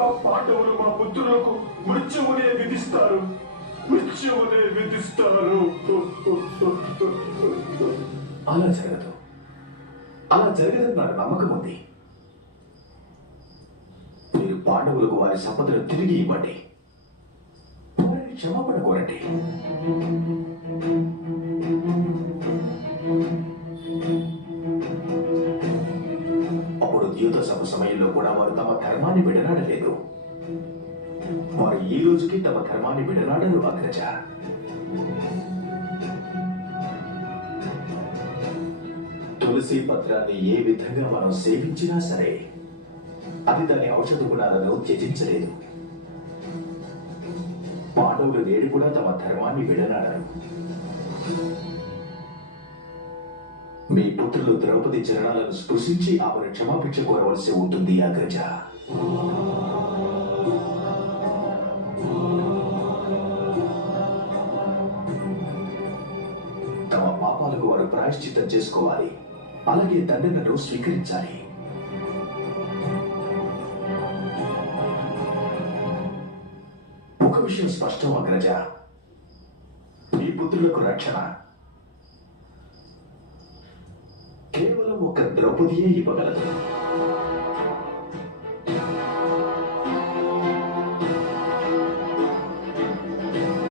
మా పాండవులు మా పుత్రులకు మృత్యువునే విధిస్తారు. అలా జరగదు. అలా జరగదని నాకు నమ్మకం ఉంది. మీరు పాండవులకు వారి సంపదను తిరిగి ఇవ్వండి. వారిని క్షమాపణ కోరండి. అప్పుడు ద్యూత సభ సమయంలో కూడా వారు తమ ధర్మాన్ని విడనాడలేదు. వారు ఈ రోజుకి తమ ధర్మాన్ని విడనాడరు అగ్రజ. తులసి పత్రాన్ని ఏ విధంగా మనం సేవించినా సరే అది దాని ఔషధ గుణాలను త్యజించలేదు. పాండవులు నేడు కూడా తమ ధర్మాన్ని విడనాడరు. మీ పుత్రులు ద్రౌపది చరణాలను స్పృశించి ఆమెను క్షమాభిక్ష కోరవలసి ఉంటుంది అగ్రజ. తమ పాపాలకు వారు ప్రాయశ్చిత్తం చేసుకోవాలి. అలాగే దండనను స్వీకరించాలి. ఒక విషయం స్పష్టం అగ్రజ, మీ పుత్రులకు రక్షణ కేవలం ఒక ద్రౌపదియే ఇవ్వగలదు.